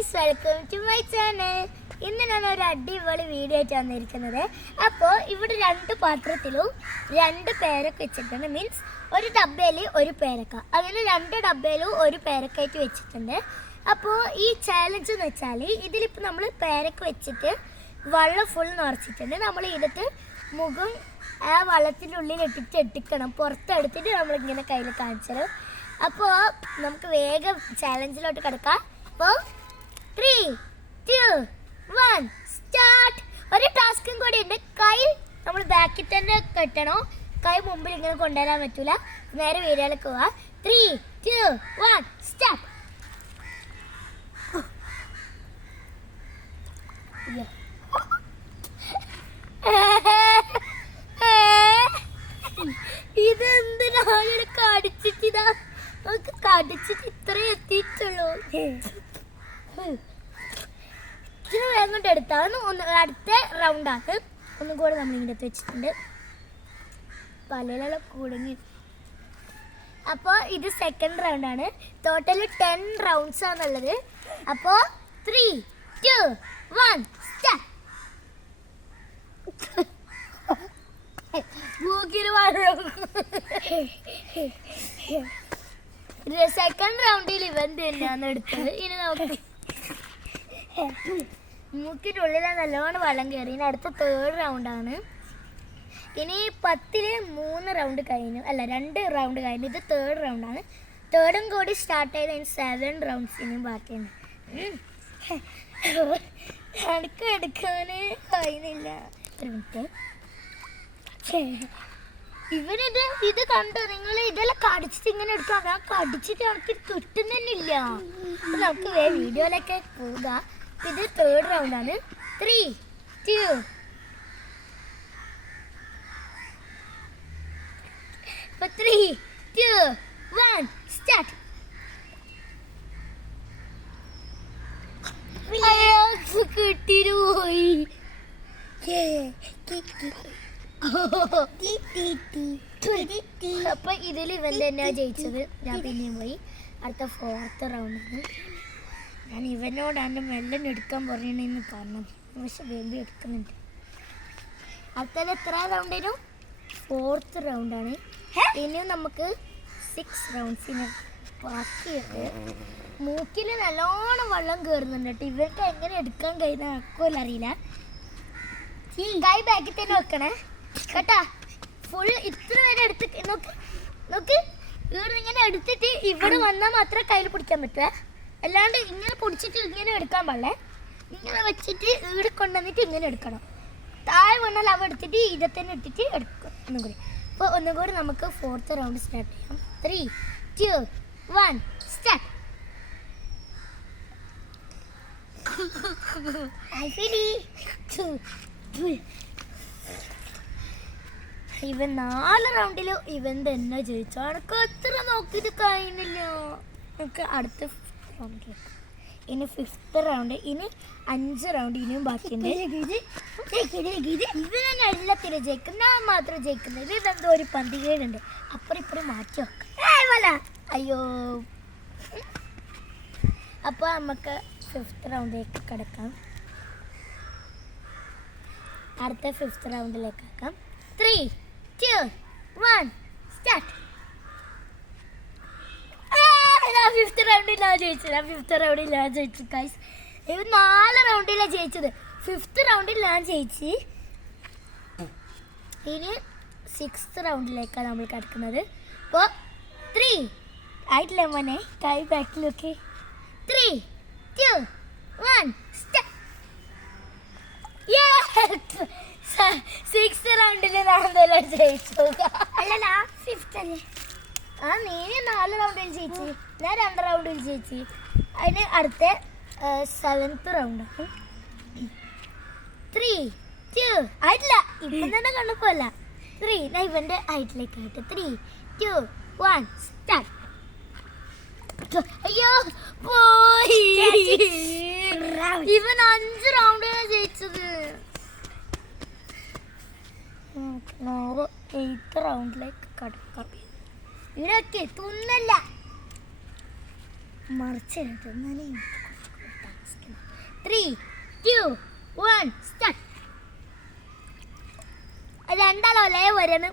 Guys, welcome to my channel. ഇന്ന് ഞാൻ ഒരു അടിപൊളി വീഡിയോ ആയിട്ട് വന്നിരിക്കുന്നത്. അപ്പോൾ ഇവിടെ രണ്ട് പാത്രത്തിലും രണ്ട് പേരക്ക വെച്ചിട്ടുണ്ട്. മീൻസ് ഒരു ഡബ്ബയിൽ ഒരു പേരക്ക, അങ്ങനെ രണ്ട് ഡബ്ബയിലും ഒരു പേരക്കായിട്ട് വെച്ചിട്ടുണ്ട്. അപ്പോൾ ഈ ചാലഞ്ച് എന്ന് വെച്ചാൽ ഇതിലിപ്പോൾ നമ്മൾ പേരക്ക വെച്ചിട്ട് വെള്ളം ഫുൾ നിറച്ചിട്ടുണ്ട്. നമ്മൾ ഇതിട്ട് മുഖം ആ വെള്ളത്തിൻ്റെ ഉള്ളിൽ ഇട്ടിട്ട് എട്ടിക്കണം. പുറത്തെടുത്തിട്ട് നമ്മളിങ്ങനെ കയ്യിൽ കാണിച്ചത്. അപ്പോൾ നമുക്ക് വേഗം ചാലഞ്ചിലോട്ട് കിടക്കാം. അപ്പോൾ 3, 2, 1 സ്റ്റാർട്ട്. ഒരു ടാസ്കും കൂടി ഉണ്ട്. കൈ നമ്മൾ ബാക്കിൽ തന്നെ കെട്ടണം. കൈ മുമ്പിൽ ഇങ്ങനെ കൊണ്ടുവരാൻ പറ്റൂല. നേരെ വീഡിയോയിലേക്ക് പോവാം. 3, 2, 1 സ്റ്റാർട്ട്. ഇതെന്തിനാണ് കടിച്ചിട്ടിതാ? നമുക്ക് കടിച്ചിട്ട് ഇത്രയും എത്തിയിട്ടുള്ളൂ. ഇതിന് വേഗം കൊണ്ട് എടുത്താണ്. അടുത്ത റൗണ്ടാണ്. ഒന്നും കൂടെ നമ്മൾ ഇങ്ങോട്ട് വെച്ചിട്ടുണ്ട്. പലരെല്ലാം കുടുങ്ങി. അപ്പോൾ ഇത് സെക്കൻഡ് റൗണ്ടാണ്. ടോട്ടൽ 10 റൗണ്ട്സ് ആണുള്ളത്. അപ്പോൾ 3, 2, 1 സ്റ്റാർട്ട്. സെക്കൻഡ് റൗണ്ടിൽ ഇവൻ തന്നെയാണ് എടുത്തത്. ഇനി നമുക്ക് മൂക്കിൻ്റെ ഉള്ളിലാണ് നല്ലോണം വെള്ളം കയറി. ഇനി അടുത്ത തേർഡ് റൗണ്ടാണ്. ഇനി 10ൽ 3 റൗണ്ട് കഴിഞ്ഞു, അല്ല 2 റൗണ്ട് കഴിഞ്ഞു. ഇത് തേർഡ് റൗണ്ടാണ്. തേർഡും കൂടി സ്റ്റാർട്ട് ചെയ്ത് അതിന് 7 റൗണ്ട്സ് ഇനിയും ബാക്കിയുണ്ട്. എനിക്ക് എടുക്കാൻ കഴിയുന്നില്ല. ഇത് കണ്ടോ നിങ്ങൾ? ഇതെല്ലാം കടിച്ചിട്ട് ഇങ്ങനെ എടുക്കാം. ഞാൻ കടിച്ചിട്ട് എനിക്ക് കിട്ടുന്നില്ല. നമുക്ക് വീഡിയോയിലൊക്കെ പോകാം. ഇത് തേർഡ് റൗണ്ടാണ്. 3, 2 3, 2, 1 സ്റ്റാർട്ട്. കിട്ടിയിട്ട് പോയി. അപ്പൊ ഇതിൽ ഇവൻ തന്നെയാ ജയിച്ചത്. ഞാൻ പിന്നെയും പോയി. അടുത്ത 4th റൗണ്ടാണ്. ഞാൻ ഇവനോടാണ്ട് മെല്ലൻ എടുക്കാൻ പറയണെന്ന് പറഞ്ഞത്, പക്ഷെ ബേബി എടുക്കുന്നുണ്ട്. അടുത്തത് എത്ര റൗണ്ടിനും? 4th റൗണ്ടാണ്. ഇനിയും നമുക്ക് 6 റൗണ്ട്സിന് ബാക്കിയുണ്ട്. മൂക്കിൽ നല്ലോണം വെള്ളം കയറുന്നുണ്ട് കേട്ടോ. ഇവർക്ക് എങ്ങനെ എടുക്കാൻ കഴിയുന്ന ആക്കുമല്ല അറിയില്ല. കൈ ബാക്കിൽ തന്നെ വെക്കണേ കേട്ടാ. ഫുൾ ഇത്ര വരെ എടുത്തിട്ട് നോക്ക് നോക്ക്. ഇവിടെ ഇങ്ങനെ എടുത്തിട്ട് ഇവിടെ വന്നാൽ മാത്രമേ കയ്യിൽ പിടിക്കാൻ പറ്റുക. അല്ലാണ്ട് ഇങ്ങനെ പിടിച്ചിട്ട് ഇങ്ങനെ എടുക്കാൻ പാടില്ലേ. ഇങ്ങനെ വെച്ചിട്ട് ഇവിടെ കൊണ്ടുവന്നിട്ട് ഇങ്ങനെ എടുക്കണം. താഴെ വന്നാൽ അവ എടുത്തിട്ട് ഇതെ തന്നെ ഇട്ടിട്ട് എടുക്കും. ഒന്നും കൂടി. അപ്പോൾ ഒന്നും കൂടി നമുക്ക് 4th റൗണ്ട് സ്റ്റാർട്ട് ചെയ്യാം. 3, 2, 1 സ്റ്റാർട്ട്. ഇവൻ 4 റൗണ്ടിൽ ഇവൻ തന്നെ ജയിച്ചു. അനക്ക് എത്ര നോക്കിയിട്ട് കഴിയുന്നില്ല. നമുക്ക് അടുത്ത റൗണ്ട്. ഇനി 5th റൗണ്ട്. ഇനി 5 റൗണ്ട് ഇനിയും ബാക്കിയുണ്ട്. ഇവനെ എല്ലാത്തിനും ജയിക്കും, ഞാൻ മാത്രം ജയിക്കുന്നത്. ഇതെന്തോ ഒരു പന്തികേടുണ്ട്. അപ്പുറം ഇപ്പുറം മാറ്റി വെക്കാം. അയ്യോ. അപ്പോൾ നമുക്ക് 5th റൗണ്ടിലേക്ക് കിടക്കാം. അടുത്ത 5th റൗണ്ടിലേക്ക് ആക്കാം. 3, 2, 1 സ്റ്റാർട്ട്. 5th റൗണ്ടിൽ ഞാൻ ജയിച്ചത്. 5th റൗണ്ടിൽ ഞാൻ ജയിച്ചു ഗൈസ്. ഇത് 4 റൗണ്ടിലാണ് ജയിച്ചത്. 5th റൗണ്ടിൽ ഞാൻ ജയിച്ച്. ഇനി 6th റൗണ്ടിലേക്കാണ് നമ്മൾ കിടക്കുന്നത്. അപ്പോൾ 3 ആയിട്ടില്ല മോനെ. കൈ ബാക്കിലൊക്കെ. 3, 2, 1 സ്റ്റാർട്ട്. 6th റൗണ്ടിൽ ഞാൻ ജയിച്ചു. അല്ലല്ല 5th അല്ലേ? ആ നീ 4 റൗണ്ടിൽ ജയിച്ചു, ഞാൻ 2 റൗണ്ടിൽ ജയിച്ചു. അതിന് അടുത്ത 7th റൗണ്ടാണ്. 3, 2 ആയിട്ടില്ല. ഇപ്പം തന്നെ കണ്ടപ്പോല്ല. 3 ഞാൻ ഇവൻ്റെ ഹൈറ്റിലേക്ക് ആയിട്ട്. 3, 2, 1 സ്റ്റാർട്ട്. അയ്യോ പോയി. ഇവൻ 5 റൗണ്ടിലാണ് ജയിച്ചത്. 8th റൗണ്ടിലേക്ക് കടക്കാം. ഇവിടെയൊക്കെ എത്തുന്നല്ല. മറിച്ചിട്ട് ടാസ്ക്. 3, 2, 1 സ്റ്റാർട്ട്. രണ്ടാളും ഒരേ വരെയാണ്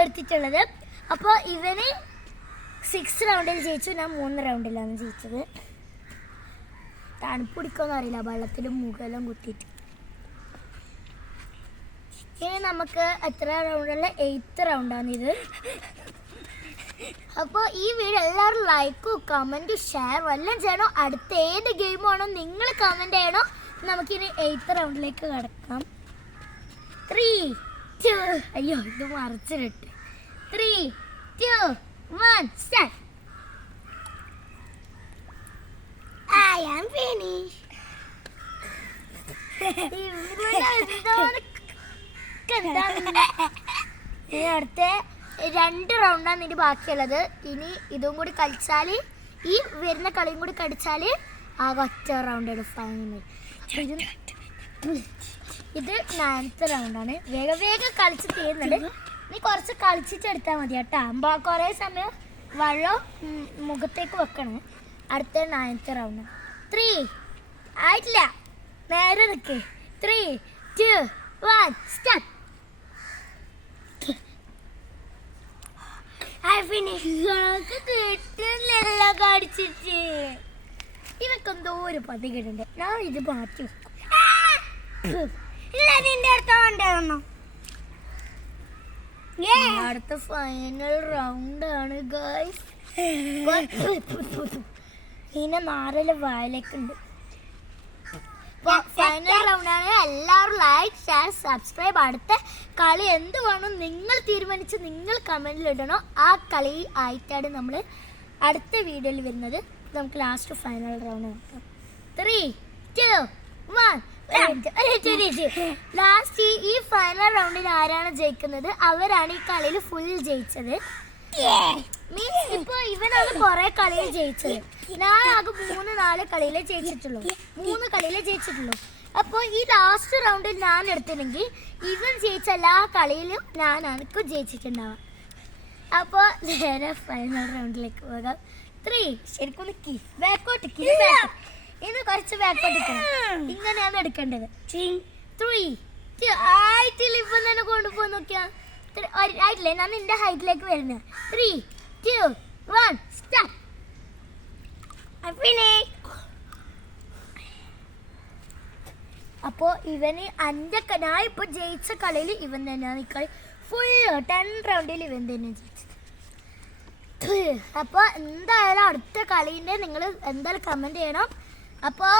എടുത്തിട്ടുള്ളത്. അപ്പോൾ ഇവന് 6 റൗണ്ടിൽ ജയിച്ചു, ഞാൻ 3 റൗണ്ടിലാണ് ജയിച്ചത്. തണുപ്പ് പിടിക്കുമെന്ന് അറിയില്ല, വെള്ളത്തിലും മുഖെല്ലാം കുത്തിയിട്ട്. ഇനി നമുക്ക് എത്ര റൗണ്ടുള്ള 8th റൗണ്ടാണിത്. അപ്പോൾ ഈ വീഡിയോ എല്ലാവരും ലൈക്കും കമൻറ്റും ഷെയറും എല്ലാം ചെയ്യണം. അടുത്ത ഏത് ഗെയിമാണോ നിങ്ങൾ കമൻറ്റ് ചെയ്യണോ. നമുക്കിനി 8th റൗണ്ടിലേക്ക് കിടക്കാം. 3, 2 അയ്യോ ഇത് മറിച്ചിട്ട് 3, 2, 1 സ്റ്റാർട്ട്. I am finished. ഇനി അടുത്ത 2 റൗണ്ടാണ് ഇനി ബാക്കിയുള്ളത്. ഇനി ഇതും കൂടി കളിച്ചാൽ, ഈ വരുന്ന കളിയും കൂടി കളിച്ചാൽ ആകെ ഒറ്റ റൗണ്ടാണ് ഫൈനൽ. ഇത് 9th റൗണ്ടാണ്. വേഗം വേഗം കളിച്ച് തീരുന്നുണ്ട്. നീ കുറച്ച് കളിച്ചിട്ടെടുത്താൽ മതി കേട്ടോ. കുറേ സമയം വെള്ളം മുഖത്തേക്ക് വെക്കണം. അടുത്ത 9th റൗണ്ട്. 3 ആയിട്ടില്ല, നേരെ നിൽക്ക്. 3, 2, 1 സ്റ്റാർട്ട്. കിട്ടില്ലല്ലോ കടിച്ചിട്ട്. ഇവക്ക് എന്തോ ഒരു പതികേടുണ്ട്. ഞാൻ ഇത് മാറ്റി വെക്കും. അടുത്ത ഫൈനൽ റൗണ്ടാണ് ഗൈസ്. പിന്നെ നാരല് വായിലേക്കുണ്ട്. ഫൈനൽ റൗണ്ടാണ്. എല്ലാവരും ലൈക്ക്, ഷെയർ, സബ്സ്ക്രൈബ്. അടുത്ത കളി എന്ത് വേണം നിങ്ങൾ തീരുമാനിച്ച് നിങ്ങൾ കമൻറ്റിൽ ഇടണം. ആ കളി ആയിട്ടാണ് നമ്മൾ അടുത്ത വീഡിയോയിൽ വരുന്നത്. നമുക്ക് ലാസ്റ്റ് ഫൈനൽ റൗണ്ട് നോക്കാം. 3, 2, 1 ലാസ്റ്റ് ഈ ഫൈനൽ റൗണ്ടിൽ ആരാണ് ജയിക്കുന്നത് അവരാണ് ഈ കളിയിൽ ഫുൾ ജയിച്ചത്. മീൻസ് ഇപ്പൊ ഇവനാണ് കുറെ കളിയിൽ ജയിച്ചത്. ഞാൻ ആകെ 3-4 കളിയിലേ ജയിച്ചിട്ടുള്ളൂ. 3 കളിയിലേ ജയിച്ചിട്ടുള്ളൂ. അപ്പോൾ ഈ ലാസ്റ്റ് റൗണ്ടിൽ ഞാൻ എടുത്തില്ലെങ്കിൽ ഇവൻ ജയിച്ച എല്ലാ കളിയിലും ഞാൻ എനിക്കും ജയിച്ചിട്ടുണ്ടാവാം. അപ്പോൾ നേരെ ഫൈനൽ റൗണ്ടിലേക്ക് പോകാം. 3 ശരിക്കും നിൽക്കി ബാക്കോട്ട് ഇന്ന് കുറച്ച് ബാക്കോട്ട് ഇങ്ങനെയാണ് എടുക്കേണ്ടത്. 3, 2 ആയിട്ടില്ല. ഇപ്പം തന്നെ കൊണ്ടുപോയി നോക്കിയാ ആയിട്ടില്ലേ. ഞാൻ നിന്റെ ഹൈറ്റിലേക്ക് വരുന്നത്. 3, 2, 1 സ്റ്റാർട്ട്. അപ്പോൾ ഇവന് ഞാൻ ഇപ്പൊ ജയിച്ച കളിയിൽ ഇവൻ തന്നെയാണ് ഈ കളി ഫുൾ 10 റൗണ്ടിൽ ഇവൻ തന്നെ ജയിച്ചത്. അപ്പോൾ എന്തായാലും അടുത്ത കളീൻ്റെ നിങ്ങൾ എന്തായാലും കമൻറ്റ് ചെയ്യണം. അപ്പോൾ